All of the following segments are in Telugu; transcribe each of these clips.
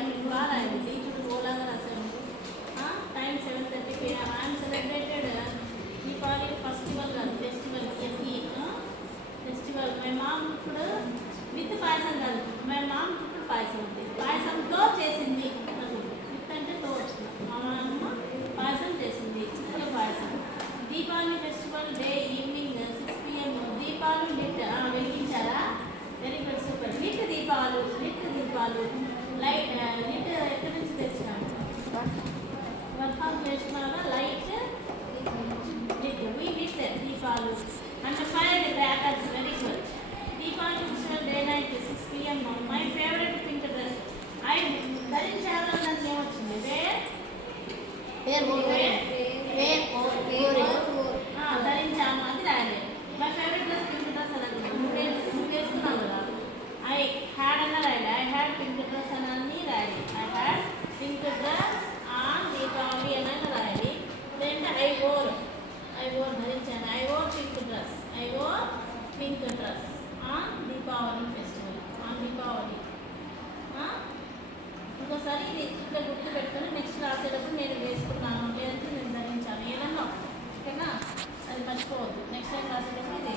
టైం బాగా రాయండి. టీచర్ ఓలాగా రాశాను. Time 7:30 PM. I'm celebrated Deepavali festival కాదు, ఫెస్టివల్ ఫెస్టివల్. మై మామ్ ఇప్పుడు విత్ పాయసం కాదు, మై మామ్ ఇప్పుడు పాయసం ఉంది, పాయసంతో చేసింది. విత్ అంటే తో వచ్చింది. మా అమ్మ పాయసం చేసింది, చిక్కుల పాయసం. Deepavali festival day evening 6 PM. దీపాలు లిట్ వెలిగించారా? Very good, super. లిట్ దీపాలు, లిట్ దీపాలు. లైట్ లిట్ ఎక్కడి నుంచి తెచ్చినాము? వర్క్ చేసినారా? లైట్ లిట్, వీ లిట్ దీపాలు and fire crackers. Very good. Deepavali festival day night 6 PM. My favourite pink dress. I ధరించారు అన్నది ఏమొచ్చింది? ధరించాము అది రాయలేదు. My favourite dress pink dress అని నువ్వు వేసుకున్నావు కదా. ఐ హ్యాడ్ అన్న రాయలే, ఐ హ్యాడ్ పింక్ డ్రెస్ అని రాయాలి. I had pink dress on Deepavali అని రాయాలి. లేదంటే ఐ ఓర్ ధరించాను. I wore pink dress, I wore pink dress on Deepavali festival, on Deepavali. ఇంకోసారి ఇది ఇట్లా గుర్తు పెట్టుకొని నెక్స్ట్ రాసేటప్పుడు నేను వేసుకున్నాను లేదంటే నేను ధరించాను ఏదన్నా, ఓకేనా? అది మర్చిపోవద్దు. నెక్స్ట్ టైం రాసేటప్పుడు ఇది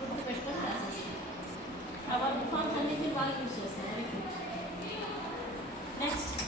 గుర్తు పెట్టుకొని రాసేస్తాను. ఆ వర్క్ ఫామ్స్ అన్నింటినీ వాళ్ళు యూజ్ చేస్తాను. నెక్స్ట్